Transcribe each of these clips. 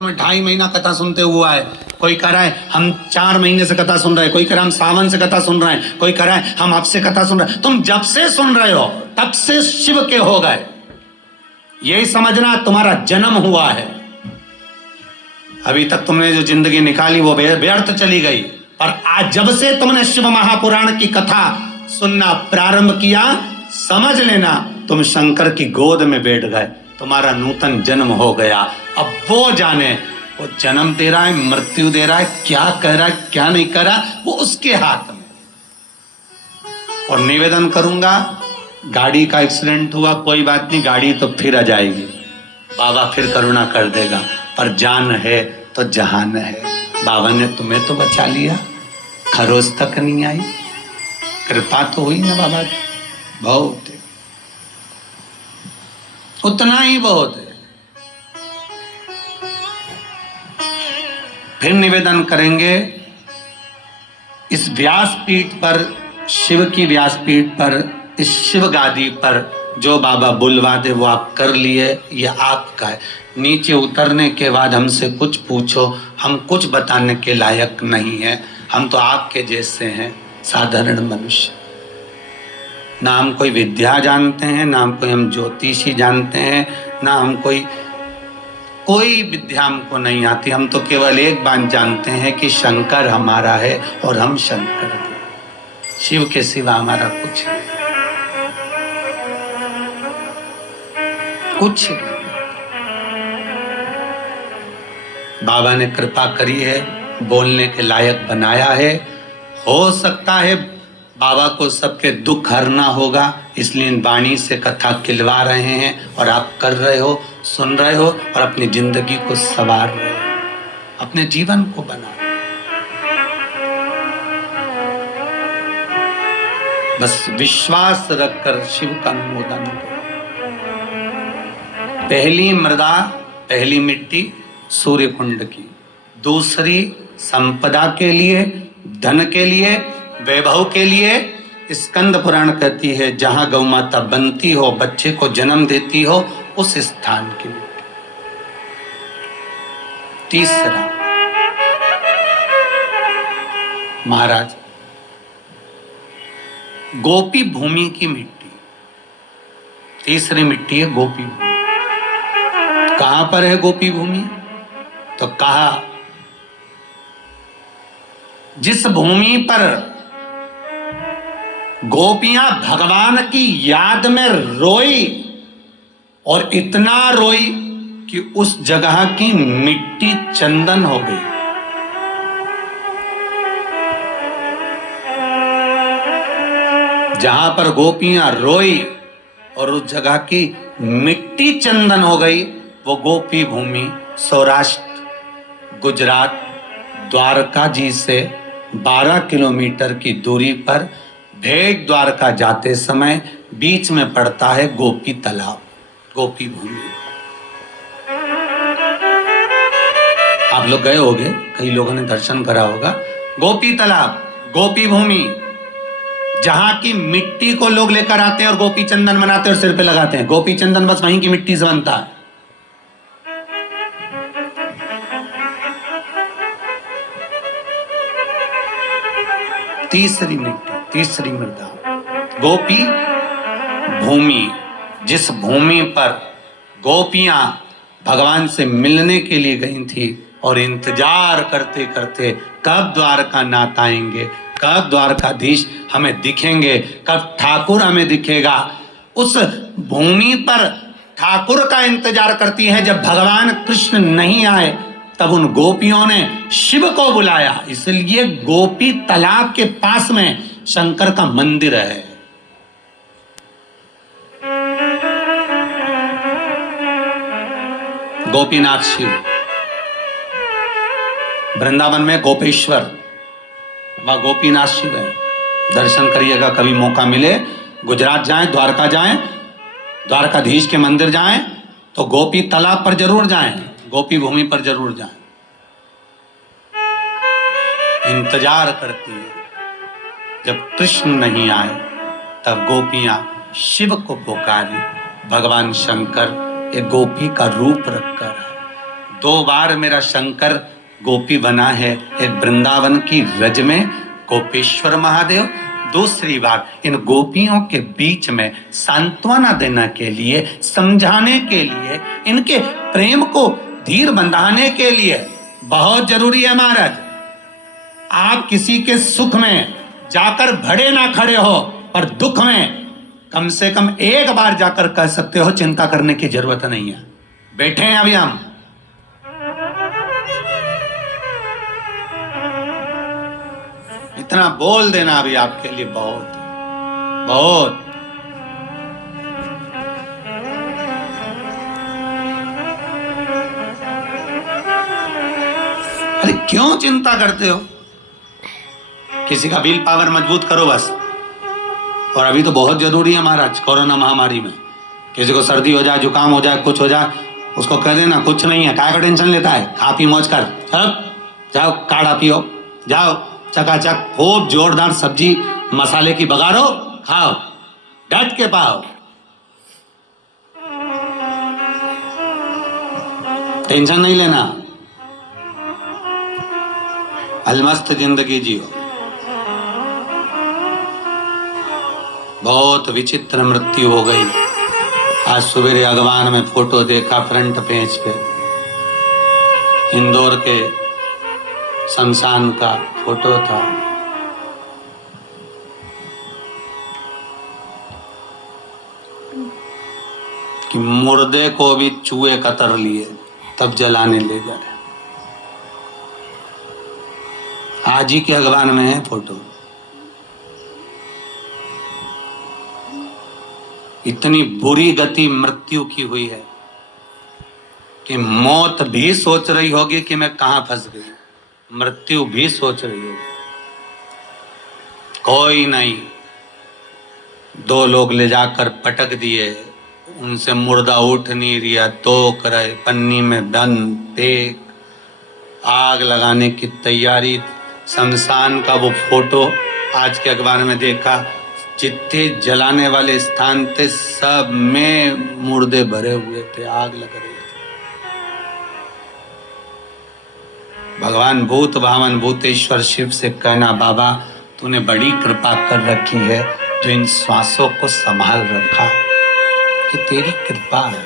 2.5 महीना कथा सुनते हुआ है, कोई कह रहा है हम 4 महीने से कथा सुन रहे हैं, कोई कह रहा है हम सावन से कथा सुन रहे हैं, कोई कह रहा है हम अब से कथा सुन रहे हैं। तुम जब से सुन रहे हो तब से शिव के हो गए, यही समझना तुम्हारा जन्म हुआ है। अभी तक तुमने जो जिंदगी निकाली वो व्यर्थ चली गई, पर आज जब से तुमने शिव महापुराण की कथा सुनना प्रारंभ किया, समझ लेना तुम शंकर की गोद में बैठ गए, तुम्हारा नूतन जन्म हो गया। अब वो जाने वो जन्म दे रहा है, मृत्यु दे रहा है, क्या कह रहा है क्या नहीं कर रहा, वो उसके हाथ में। और निवेदन करूंगा, गाड़ी का एक्सीडेंट हुआ कोई बात नहीं, गाड़ी तो फिर आ जाएगी, बाबा फिर करुणा कर देगा, पर जान है तो जहान है। बाबा ने तुम्हें तो बचा लिया, खरोच तक नहीं आई, कृपा तो हुई ना बाबा की, बहुत है, उतना ही बहुत है। फिर निवेदन करेंगे, इस व्यासपीठ पर, शिव की व्यासपीठ पर, इस शिव गादी पर जो बाबा बुलवा दे वो आप कर लिए, ये आपका है। नीचे उतरने के बाद हमसे कुछ पूछो, हम कुछ बताने के लायक नहीं है, हम तो आपके जैसे हैं, साधारण मनुष्य। ना हम कोई विद्या जानते हैं, ना हम कोई हम ज्योतिषी जानते हैं, ना हम कोई विद्या हमको नहीं आती। हम तो केवल एक बात जानते हैं कि शंकर हमारा है और हम शंकर के, शिव के सिवा हमारा कुछ नहीं, कुछ नहीं। बाबा ने कृपा करी है, बोलने के लायक बनाया है। हो सकता है बाबा को सबके दुख हरना होगा, इसलिए वाणी से कथा खिलवा रहे हैं, और आप कर रहे हो, सुन रहे हो, और अपनी जिंदगी को संवार रहे हो, अपने जीवन को बना रहे हो। बस विश्वास रखकर शिव का अनुमोदन करो। पहली मृदा, पहली मिट्टी सूर्य कुंड की, दूसरी संपदा के लिए, धन के लिए, वैभव के लिए। स्कंद पुराण कहती है जहां गौ माता बनती हो, बच्चे को जन्म देती हो, उस स्थान की मिट्टी। तीसरा महाराज गोपी भूमि की मिट्टी, तीसरी मिट्टी है गोपी भूमि। कहां पर है गोपी भूमि? तो कहा जिस भूमि पर गोपियां भगवान की याद में रोई, और इतना रोई कि उस जगह की मिट्टी चंदन हो गई। जहां पर गोपियां रोई और उस जगह की मिट्टी चंदन हो गई, वो गोपी भूमि सौराष्ट्र, गुजरात, द्वारका जी से 12 किलोमीटर की दूरी पर भेट द्वारका जाते समय बीच में पड़ता है गोपी तालाब, गोपी भूमि। आप लोग गए होंगे, कई लोगों ने दर्शन करा होगा। गोपी तालाब, गोपी भूमि, जहां की मिट्टी को लोग लेकर आते हैं और गोपी चंदन बनाते हैं और सिर पे लगाते हैं। गोपी चंदन बस वहीं की मिट्टी से बनता है। तीसरी मिट्टी, तीसरी मृदा, गोपी भूमि, जिस भूमि पर गोपियां भगवान से मिलने के लिए गई थी और इंतजार करते करते कब द्वारका नाथ आएंगे, कब द्वारकाधीश हमें दिखेंगे, कब ठाकुर हमें दिखेगा। उस भूमि पर ठाकुर का इंतजार करती है। जब भगवान कृष्ण नहीं आए तब उन गोपियों ने शिव को बुलाया, इसलिए गोपी तालाब के पास में शंकर का मंदिर है। गोपीनाथ शिव, वृंदावन में गोपेश्वर, वह गोपीनाथ शिव है। दर्शन करिएगा, कभी मौका मिले, गुजरात जाएं, द्वारका जाएं, द्वारकाधीश के मंदिर जाएं, तो गोपी तालाब पर जरूर जाएं, गोपी भूमि पर जरूर जाएं। इंतजार करती है, जब कृष्ण नहीं आए तब गोपियां शिव को पुकारी। भगवान शंकर एक गोपी का रूप रखकर 2 बार मेरा शंकर गोपी बना है, एक वृंदावन की रज में गोपेश्वर महादेव, दूसरी बार इन गोपियों के बीच में सांत्वना देने के लिए, समझाने के लिए, इनके प्रेम को धीर बंधाने के लिए। बहुत जरूरी है महाराज, आप किसी के सुख में जाकर भड़े ना खड़े हो, पर दुख में कम से कम एक बार जाकर कह सकते हो चिंता करने की जरूरत नहीं है, बैठे हैं अभी हम। इतना बोल देना अभी आपके लिए बहुत बहुत। अरे क्यों चिंता करते हो? किसी का विल पावर मजबूत करो बस। और अभी तो बहुत जरूरी है महाराज, कोरोना महामारी में किसी को सर्दी हो जाए, जुकाम हो जाए, कुछ हो जाए, उसको कह देना कुछ नहीं है, काय का टेंशन लेता है, खा पी मौज कर, जाओ काढ़ा पियो, जाओ चकाचक खूब जोरदार सब्जी मसाले की बघारो, खाओ, डट के पाओ, टेंशन नहीं लेना, अलमस्त जिंदगी जियो। बहुत विचित्र मृत्यु हो गई। आज सवेरे अखबार में फोटो देखा, फ्रंट पेज पे इंदौर के शमशान का फोटो था। कि मुर्दे को भी चूहे कतर लिए तब जलाने ले गए। आज ही के अखबार में है फोटो। इतनी बुरी गति मृत्यु की हुई है कि मौत भी सोच रही होगी कि मैं कहां फंस गई, मृत्यु भी सोच रही होगी। कोई नहीं, 2 लोग ले जाकर पटक दिए, उनसे मुर्दा उठ नहीं रिया, तो करे पन्नी में धन टेक, आग लगाने की तैयारी। शमशान का वो फोटो आज के अखबार में देखा, जितने जलाने वाले स्थान थे सब में मुर्दे भरे हुए थे, आग लग रही थी। भगवान भूत भावन भूतेश्वर शिव से कहना, बाबा तूने बड़ी कृपा कर रखी है जो इन श्वासों को संभाल रखा, ये तेरी कृपा है,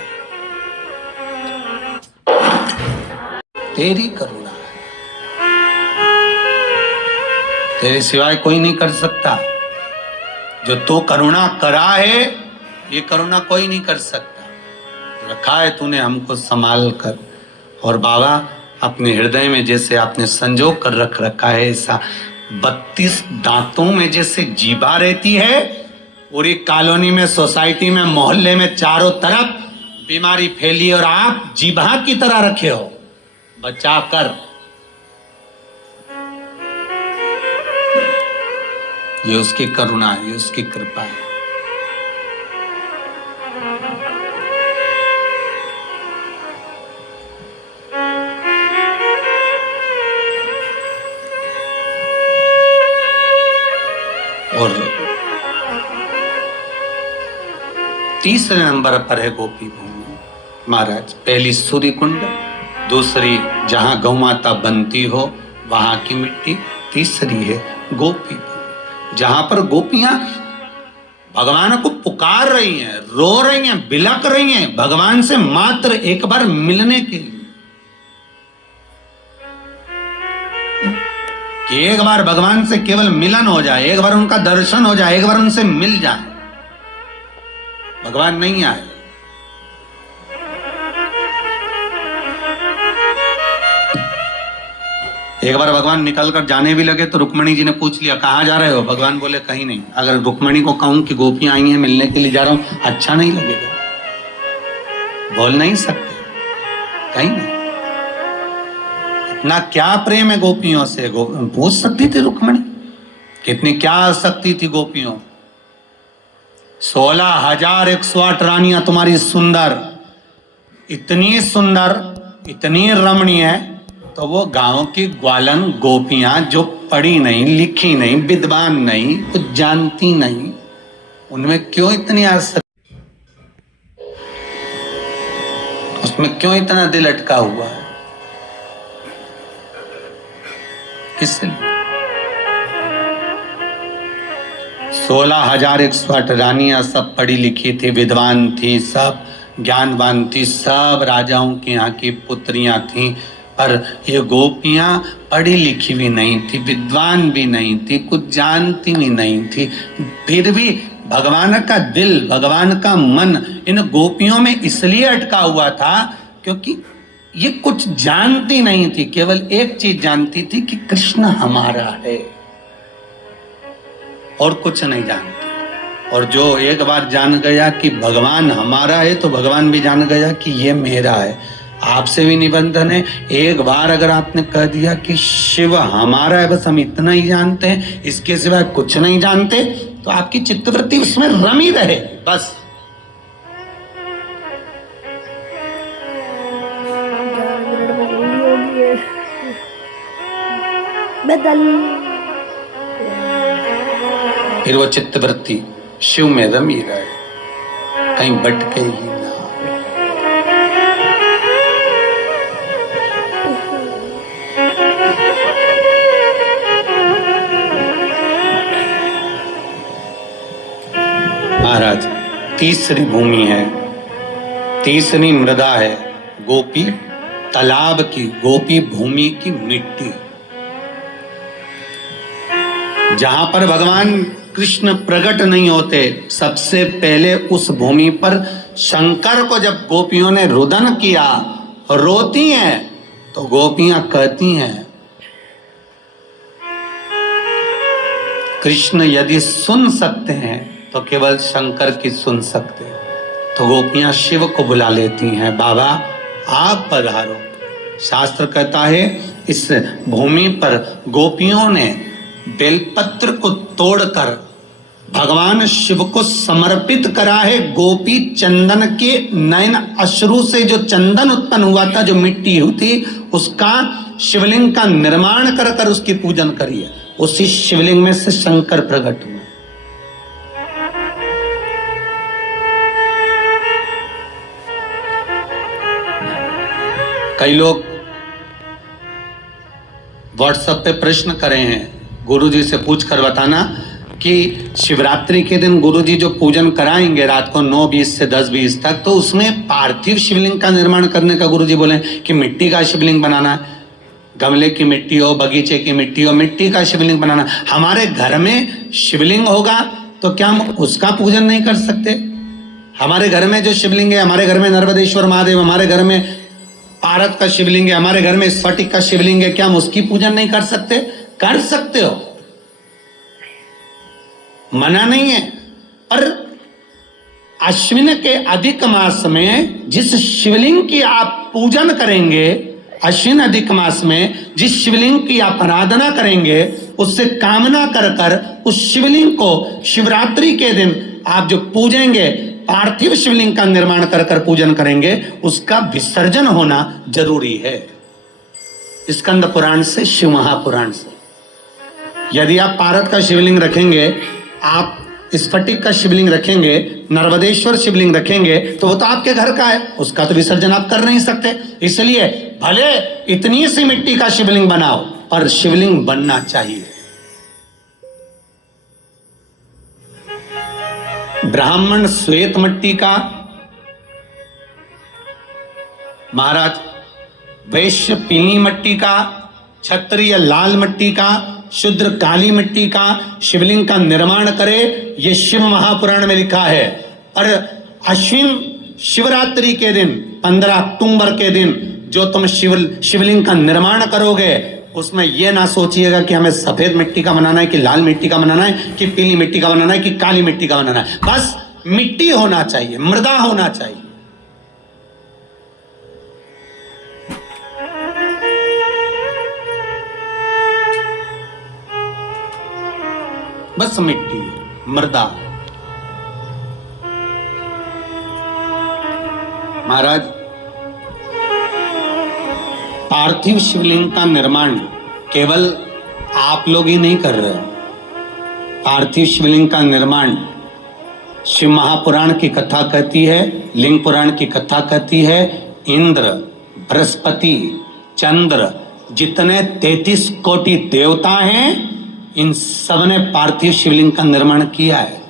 तेरी करुणा है, तेरे सिवाय कोई नहीं कर सकता। जो तू करुणा करा है, ये करुणा कोई नहीं कर सकता। रखा है तूने हमको संभाल कर। और बाबा अपने हृदय में जैसे आपने संजो कर रख रखा है, ऐसा 32 दांतों में जैसे जीभा रहती है, पूरी कॉलोनी में, सोसाइटी में, मोहल्ले में चारों तरफ बीमारी फैली और आप जीभा की तरह रखे हो बचा कर। ये उसकी करुणा है, ये उसकी कृपा है। और तीसरे नंबर पर है गोपी भूमि महाराज। पहली सूर्य कुंड, दूसरी जहां गौ माता बनती हो वहां की मिट्टी, तीसरी है गोपी भूमि जहां पर गोपियां भगवान को पुकार रही हैं, रो रही हैं, बिलक रही हैं भगवान से मात्र एक बार मिलने के लिए। कि एक बार भगवान से केवल मिलन हो जाए, एक बार उनका दर्शन हो जाए, एक बार उनसे मिल जाए। भगवान नहीं आए, एक बार भगवान निकलकर जाने भी लगे तो रुक्मणी जी ने पूछ लिया कहाँ जा रहे हो? भगवान बोले कहीं नहीं। अगर रुक्मणी को कहूं कि गोपियां आई हैं मिलने के लिए जा रहा हूं, अच्छा नहीं लगेगा, बोल नहीं सकते, कहीं नहीं। इतना क्या प्रेम है गोपियों से, पूछ सकती थी रुक्मणी, कितनी क्या आसक्ति थी गोपियों। 16,108 रानियां तुम्हारी सुंदर, इतनी सुंदर, इतनी रमणीय है, तो वो गांव की ग्वालन गोपियां जो पढ़ी नहीं, लिखी नहीं, विद्वान नहीं, कुछ जानती नहीं, उनमें क्यों इतनी आसक्ति, उसमें क्यों इतना दिल अटका हुआ है? इसलिए 16,108 रानियां सब पढ़ी लिखी थी, विद्वान थी, सब ज्ञानवान थी, सब राजाओं के यहाँ की पुत्रियां थीं, पर ये गोपियां पढ़ी लिखी भी नहीं थी, विद्वान भी नहीं थी, कुछ जानती भी नहीं थी, फिर भी भगवान का दिल, भगवान का मन इन गोपियों में इसलिए अटका हुआ था क्योंकि ये कुछ जानती नहीं थी, केवल एक चीज जानती थी कि कृष्ण हमारा है और कुछ नहीं जानती। और जो एक बार जान गया कि भगवान हमारा है तो भगवान भी जान गया कि ये मेरा है। आपसे भी निबंधन है, एक बार अगर आपने कह दिया कि शिव हमारा है, बस हम इतना ही जानते हैं, इसके सिवाय कुछ नहीं जानते, तो आपकी चित्तवृत्ति उसमें रमी रहे बस। फिर वो चित्तवृत्ति शिव में रमी रहे, कहीं भटके ही ना। महाराज, तीसरी भूमि है, तीसरी मृदा है गोपी तालाब की, गोपी भूमि की मिट्टी, जहां पर भगवान कृष्ण प्रकट नहीं होते। सबसे पहले उस भूमि पर शंकर को जब गोपियों ने रुदन किया, रोती हैं, तो गोपियां कहती हैं कृष्ण यदि सुन सकते हैं तो केवल शंकर की सुन सकते हैं। तो गोपियां शिव को बुला लेती हैं, बाबा आप पधारो। शास्त्र कहता है इस भूमि पर गोपियों ने बेलपत्र को तोड़कर भगवान शिव को समर्पित करा है। गोपी चंदन के नयन अश्रु से जो चंदन उत्पन्न हुआ था, जो मिट्टी हुई थी, उसका शिवलिंग का निर्माण कर कर उसकी पूजन करी है। उसी शिवलिंग में से शंकर प्रकट हुए। कई लोग व्हाट्सएप पे प्रश्न करे हैं, गुरुजी से पूछ कर बताना कि शिवरात्रि के दिन गुरुजी जो पूजन कराएंगे रात को 9:20 से 10:20 तक, तो उसमें पार्थिव शिवलिंग का निर्माण करने का गुरुजी बोले कि मिट्टी का शिवलिंग बनाना है, गमले की मिट्टी हो, बगीचे की मिट्टी हो, मिट्टी का शिवलिंग बनाना। हमारे घर में शिवलिंग होगा तो क्या हम उसका पूजन नहीं कर सकते? हमारे घर में जो शिवलिंग है, हमारे घर में नर्मदेश्वर महादेव, हमारे घर में पारद का शिवलिंग है, हमारे घर में स्फटिक का शिवलिंग है, क्या हम उसकी पूजन नहीं कर सकते? कर सकते हो, मना नहीं है। पर अश्विन के अधिक मास में जिस शिवलिंग की आप पूजन करेंगे, अश्विन अधिक मास में जिस शिवलिंग की आप आराधना करेंगे, उससे कामना कर कर उस शिवलिंग को शिवरात्रि के दिन आप जो पूजेंगे, पार्थिव शिवलिंग का निर्माण कर कर पूजन करेंगे, उसका विसर्जन होना जरूरी है। स्कंद पुराण से, शिव महापुराण से। यदि आप पारद का शिवलिंग रखेंगे, आप स्फटिक का शिवलिंग रखेंगे, नर्मदेश्वर शिवलिंग रखेंगे, तो वो तो आपके घर का है, उसका तो विसर्जन आप कर नहीं सकते। इसलिए भले इतनी सी मिट्टी का शिवलिंग बनाओ, पर शिवलिंग बनना चाहिए। ब्राह्मण श्वेत मिट्टी का, महाराज वैश्य पीली मिट्टी का, क्षत्रिय लाल मिट्टी का, शूद्र काली मिट्टी का शिवलिंग का निर्माण करे, ये शिव महापुराण में लिखा है। और अश्विन शिवरात्रि के दिन 15 अक्टूबर के दिन जो तुम शिवलिंग का निर्माण करोगे, उसमें यह ना सोचिएगा कि हमें सफेद मिट्टी का बनाना है, कि लाल मिट्टी का बनाना है, कि पीली मिट्टी का बनाना है, कि काली मिट्टी का बनाना है। बस मिट्टी होना चाहिए, मृदा होना चाहिए। बस मिट्टी, मृदा। महाराज, पार्थिव शिवलिंग का निर्माण केवल आप लोग ही नहीं कर रहे। पार्थिव शिवलिंग का निर्माण शिव महापुराण की कथा कहती है, लिंग पुराण की कथा कहती है। इंद्र, बृहस्पति, चंद्र, जितने 33 कोटि देवता हैं इन सब ने पार्थिव शिवलिंग का निर्माण किया है।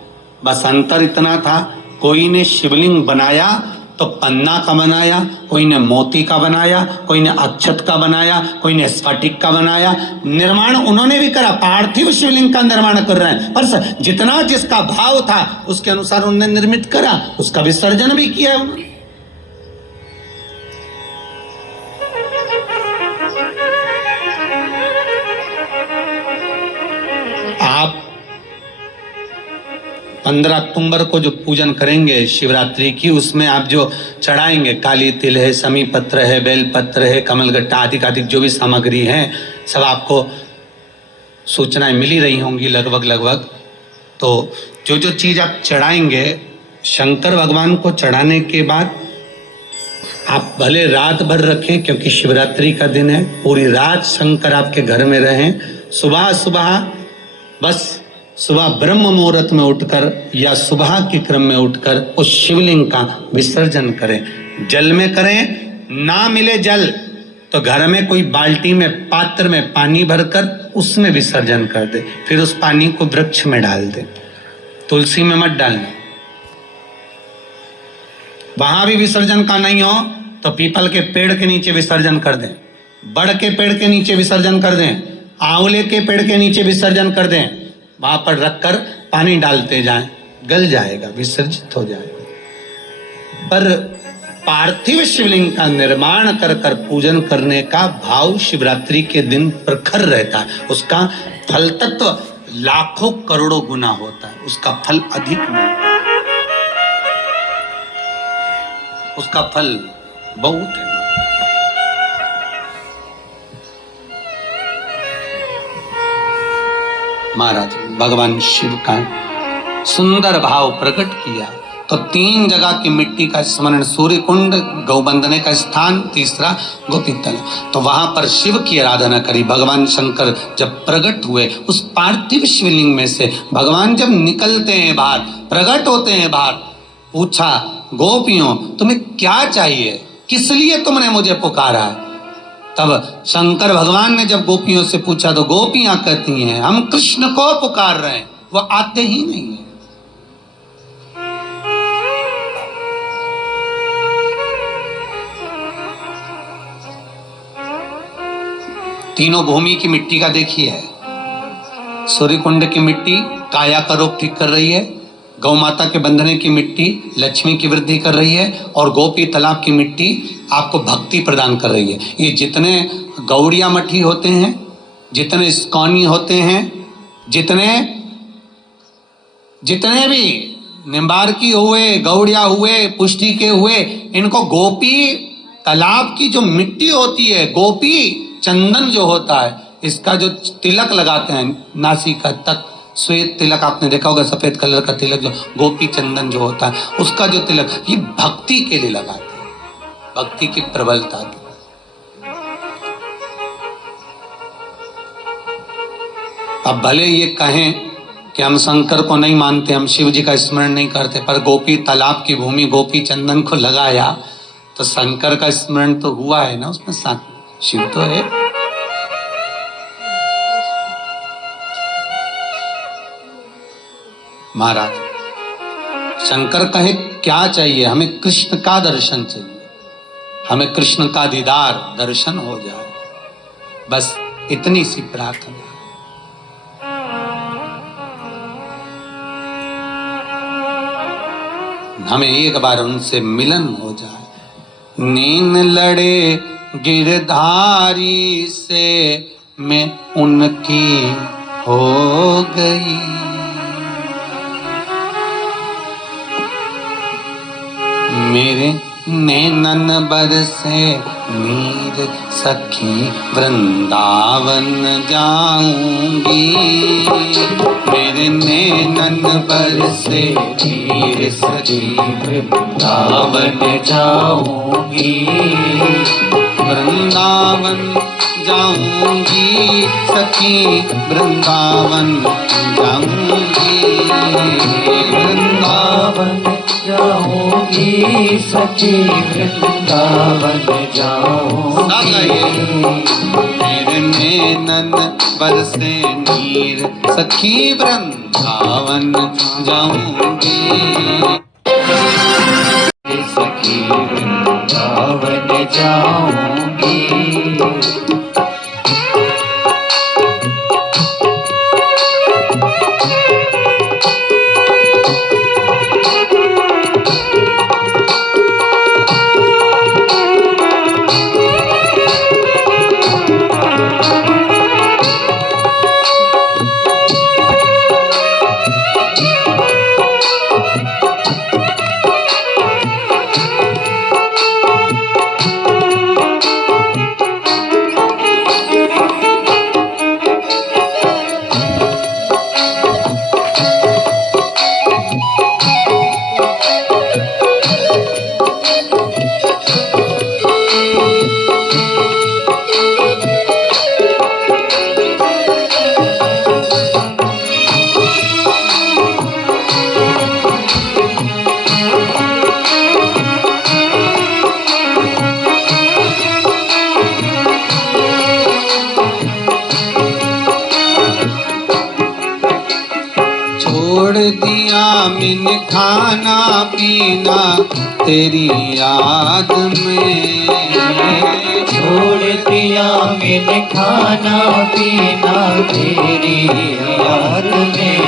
बस अंतर इतना था, कोई ने शिवलिंग बनाया तो पन्ना का बनाया, कोई ने मोती का बनाया, कोई ने अक्षत का बनाया, कोई ने स्फटिक का बनाया। निर्माण उन्होंने भी करा, पार्थिव शिवलिंग का निर्माण कर रहे हैं, पर जितना जिसका भाव था उसके अनुसार उन्होंने निर्मित करा, उसका विसर्जन भी किया उन्होंने। आप 15 अक्टूबर को जो पूजन करेंगे शिवरात्रि की, उसमें आप जो चढ़ाएंगे, काली तिल है, समी पत्र है, बेल पत्र है, कमलगट्टा आदि जो भी सामग्री है, सब आपको सूचनाएं मिली रही होंगी लगभग। तो जो जो चीज आप चढ़ाएंगे शंकर भगवान को चढ़ाने के बाद आप भले रात भर रखें, क्योंकि शिवरात्रि का दिन है, पूरी रात शंकर आपके घर में रहें। सुबह ब्रह्म मुहूर्त में उठकर या सुबह के क्रम में उठकर उस शिवलिंग का विसर्जन करें। जल में करें, ना मिले जल तो घर में कोई बाल्टी में, पात्र में पानी भरकर उसमें विसर्जन कर दे, फिर उस पानी को वृक्ष में डाल दे, तुलसी में मत डालना। वहां भी विसर्जन का नहीं हो तो पीपल के पेड़ के नीचे विसर्जन कर दें, बड़ के पेड़ के नीचे विसर्जन कर दें, आंवले के पेड़ के नीचे विसर्जन कर दें, वहां पर रखकर पानी डालते जाएं, गल जाएगा, विसर्जित हो जाएगा। पर पार्थिव शिवलिंग का निर्माण कर कर पूजन करने का भाव शिवरात्रि के दिन प्रखर रहता है। उसका फल तत्व लाखों करोड़ों गुना होता है, उसका फल अधिक नहीं, उसका फल बहुत है। महाराज भगवान शिव का सुंदर भाव प्रकट किया तो 3 जगह की मिट्टी का स्मरण, सूर्य कुंड, गौबंदने का स्थान, तीसरा गोपीतल। तो वहां पर शिव की आराधना करी। भगवान शंकर जब प्रकट हुए उस पार्थिव शिवलिंग में से, भगवान जब निकलते हैं बाहर, प्रकट होते हैं बाहर, पूछा गोपियों तुम्हें क्या चाहिए, किस लिए तुमने मुझे पुकारा है? तब शंकर भगवान ने जब गोपियों से पूछा तो गोपियां कहती हैं हम कृष्ण को पुकार रहे हैं, वो आते ही नहीं है। तीनों भूमि की मिट्टी का देखिए है, सूर्य कुंड की मिट्टी काया का रोग ठीक कर रही है, गौ माता के बंधने की मिट्टी लक्ष्मी की वृद्धि कर रही है, और गोपी तालाब की मिट्टी आपको भक्ति प्रदान कर रही है। ये जितने गौड़िया मठी होते हैं, जितने इस्कॉनी होते हैं, जितने भी निम्बार्की हुए, गौड़िया हुए, पुष्टि के हुए, इनको गोपी तालाब की जो मिट्टी होती है, गोपी चंदन जो होता है, इसका जो तिलक लगाते हैं नासिका तक, श्वेत तिलक आपने देखा होगा, सफेद कलर का तिलक जो गोपी चंदन जो होता है, उसका जो तिलक, ये भक्ति के लिए लगाते हैं, भक्ति की प्रबलता की। अब भले ये कहें कि हम शंकर को नहीं मानते, हम शिव जी का स्मरण नहीं करते, पर गोपी तालाब की भूमि गोपी चंदन को लगाया तो शंकर का स्मरण तो हुआ है ना, उसमें साथ शिव तो है। महाराज शंकर कहे क्या चाहिए, हमें कृष्ण का दर्शन चाहिए, हमें कृष्ण का दीदार दर्शन हो जाए, बस इतनी सी प्रार्थना। हमें एक बार उनसे मिलन हो जाए। नीन लड़े गिरधारी से मैं उनकी हो गई, मेरे नैनन बरसे नीर सखी वृंदावन जाऊंगी, मेरे नैनन बरसे नीर सखी वृंदावन जाऊंगी, वृंदावन जाऊंगी सखी वृंदावन जाऊंगी, वृंदावन जाऊंगी सखी वृंदावन जाऊंगी, नयनन बरसे नीर, सखी वृंदावन जाऊंगी, सखी वृंदावन जाऊंगी। छोड़ दिया मैंने खाना पीना तेरी याद में, छोड़ दिया मैंने खाना पीना तेरी याद में।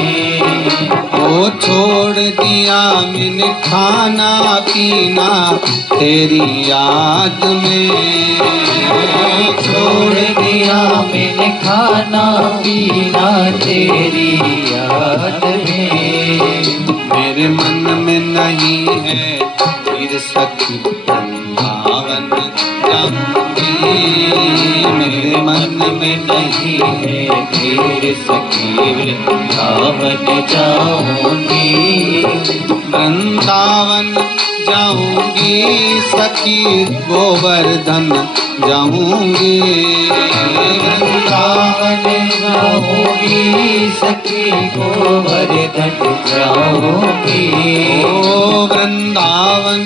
ओ छोड़ दिया मैंने खाना पीना तेरी याद में, छोड़ दिया मैंने खाना पीना तेरी याद में। मेरे मन में नहीं है वीर सखी वृंदावन जाऊंगी, मेरे मन में नहीं है तेरे सखी वृंदावन जाऊंगी, वृंदावन जाऊंगी सखी गोवर्धन जाऊंगी, वृंदावन जाऊंगी सखी गोवर्धन जाऊंगी। ओ वृंदावन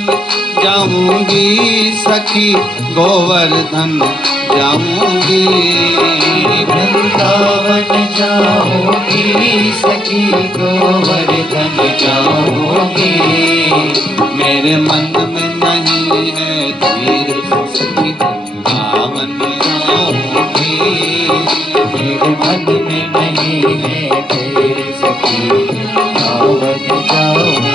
जाऊंगी सखी गोवर्धन जाऊंगी, वृंदावन जाऊंगी सखी गोवर्धन जाऊंगी। मेरे मन में नहीं है धीर सखी वृंदावन जाऊंगी, मेरे मन में नहीं है तेरे सखी वृंदावन जाऊंगी।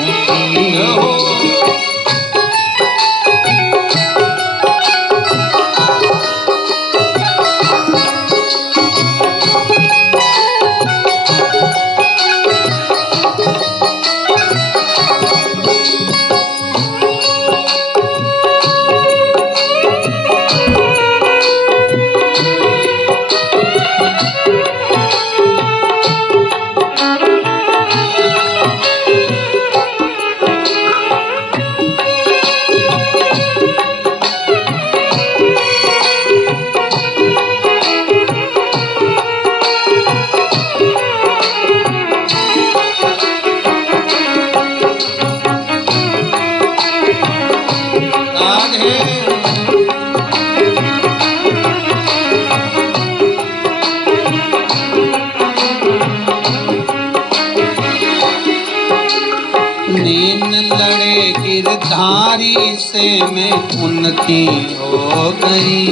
नीन लड़े गिरधारी से मैं उनकी हो गई,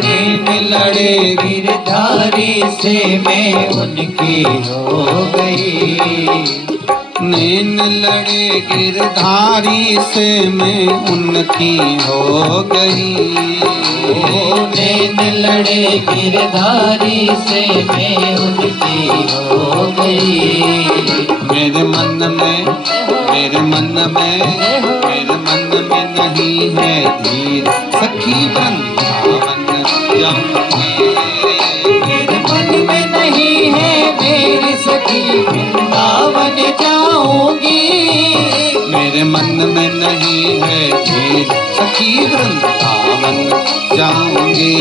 नीन लड़े गिरधारी से मैं उनकी हो गई, नीन लड़े गिरधारी से मैं उनकी हो गई, नीन लड़े गिरधारी से मैं उनकी हो गई। मेरे मन में मेरे मन में नहीं है धीर सखी वृंदावन जाऊंगी, मेरे मन में नहीं है मेरी सखी वृंदावन जाऊंगी, मेरे मन में नहीं है धीर सखी वृंदावन जाऊंगी,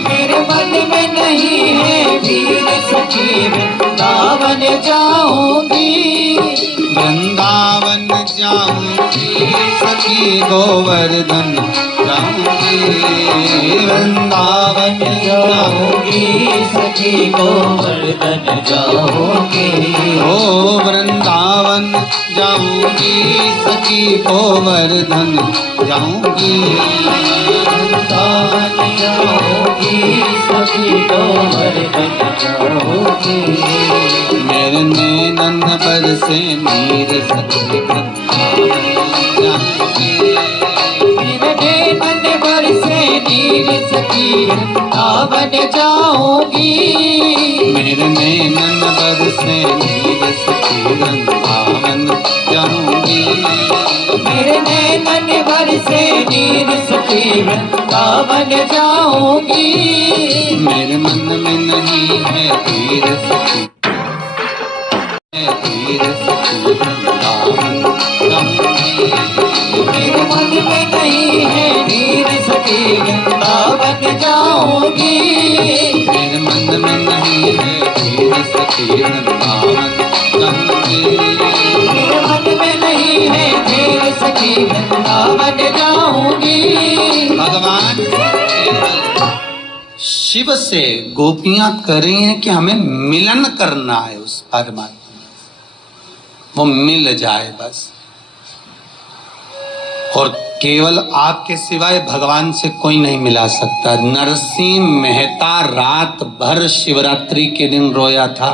मेरे मन में नहीं है वीर सखी वृंदावन जाऊंगी, वृंदावन जाऊंगी सखी गोवर्धन जाऊंगी, वृंदावन जाऊंगी सखी गोवर्धन जाऊंगी, ओ वृंदावन जाऊंगी सखी गोवर्धन जाऊंगी, वृंदावन जाऊंगी सखी गोवर्धन जाऊंगी, मेरे नैनन बरसे नीर सखी वृंदावन जाऊंगी, मेरे नैनन बरसे नीर सखी वृंदावन जाऊंगी, मेरे नैनन बरसे नीर सखी वृंदावन जाऊंगी, मेरे नैनन बरसे नीर सखी वृंदावन जाऊंगी, मेरे मन में नहीं है तीर सखी, तीर सखी वृंदावन जाऊंगी, मेरे मन में नहीं है नीर सखी वृंदावन जाऊंगी, मेरे मन में नहीं है तीर सखी वृंदावन जाऊंगी, मेरे मन में नहीं है नीर सखी वृंदावन जाऊंगी, भगवान शिव से गोपियां कर रही हैं कि हमें मिलन करना है उस परमात्मा, वो मिल जाए बस, और केवल आपके सिवाय भगवान से कोई नहीं मिला सकता। नरसिंह मेहता रात भर शिवरात्रि के दिन रोया था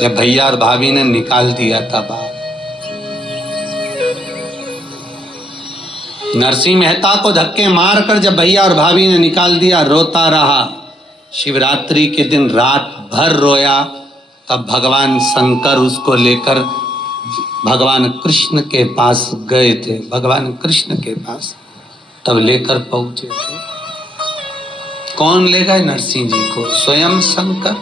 जब भैया और भाभी ने निकाल दिया था बाहर। नरसिंह मेहता को धक्के मारकर जब भैया और भाभी ने निकाल दिया, रोता रहा। शिवरात्रि के दिन रात भर रोया। तब भगवान शंकर उसको लेकर भगवान कृष्ण के पास गए थे। भगवान कृष्ण के पास तब लेकर पहुंचे थे। कौन ले गए नरसिंह जी को? स्वयं शंकर।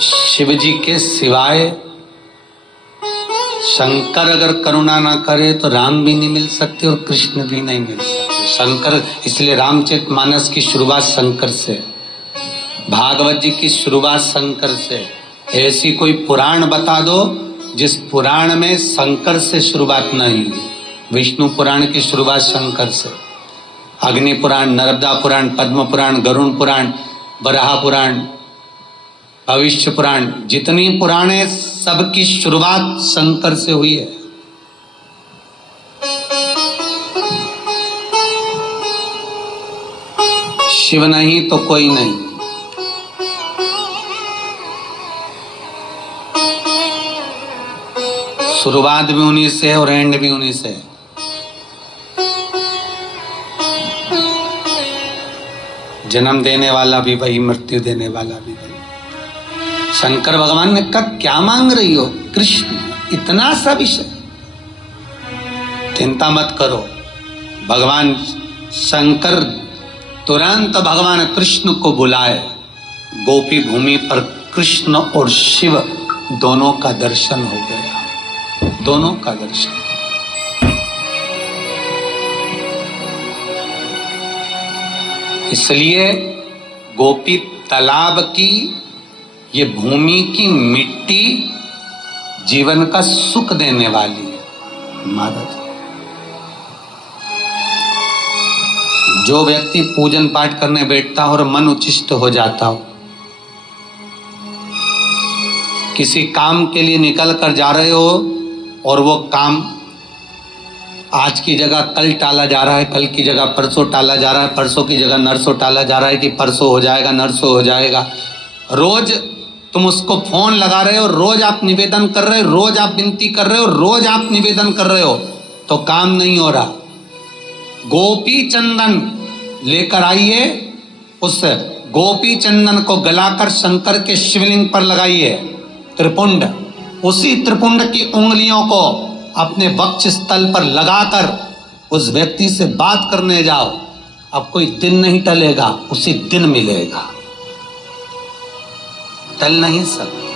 शिव जी के सिवाय शंकर अगर करुणा ना करे तो राम भी नहीं मिल सकते और कृष्ण भी नहीं मिल सकते। शंकर, इसलिए रामचरितमानस की शुरुआत शंकर से, भागवत जी की शुरुआत शंकर से। ऐसी कोई पुराण बता दो जिस पुराण में शंकर से शुरुआत नहीं। विष्णु पुराण की शुरुआत शंकर से, अग्नि पुराण, नर्मदा पुराण, पद्म पुराण, गरुड़ पुराण, वराह पुराण, भविष्य पुराण, जितनी पुराणे सबकी शुरुआत शंकर से हुई है। शिव नहीं तो कोई नहीं। शुरुआत भी उन्हीं से है और एंड भी उन्हीं से है। जन्म देने वाला भी वही, मृत्यु देने वाला भी वही। शंकर भगवान ने कहा क्या मांग रही हो? कृष्ण, इतना सा विषय, चिंता मत करो। भगवान शंकर तुरंत भगवान कृष्ण को बुलाए। गोपी भूमि पर कृष्ण और शिव दोनों का दर्शन हो गया, दोनों का दर्शन। इसलिए गोपी तालाब की, ये भूमि की मिट्टी जीवन का सुख देने वाली है। महाराज, जो व्यक्ति पूजन पाठ करने बैठता हो और मन उच्छिष्ट हो जाता हो, किसी काम के लिए निकल कर जा रहे हो और वो काम आज की जगह कल टाला जा रहा है, कल की जगह परसों टाला जा रहा है, परसों की जगह नरसों टाला जा रहा है कि परसों हो जाएगा, नरसों हो जाएगा। रोज तुम उसको फोन लगा रहे हो, रोज आप निवेदन कर रहे हो, रोज आप विनती कर रहे हो, रोज आप निवेदन कर रहे हो, तो काम नहीं हो रहा। गोपी चंदन लेकर आइए, उस गोपी चंदन को गलाकर शंकर के शिवलिंग पर लगाइए। त्रिपुंड, उसी त्रिपुंड की उंगलियों को अपने वक्ष स्थल पर लगाकर उस व्यक्ति से बात करने जाओ। अब कोई दिन नहीं टलेगा, उसी दिन मिलेगा, टल नहीं सकता।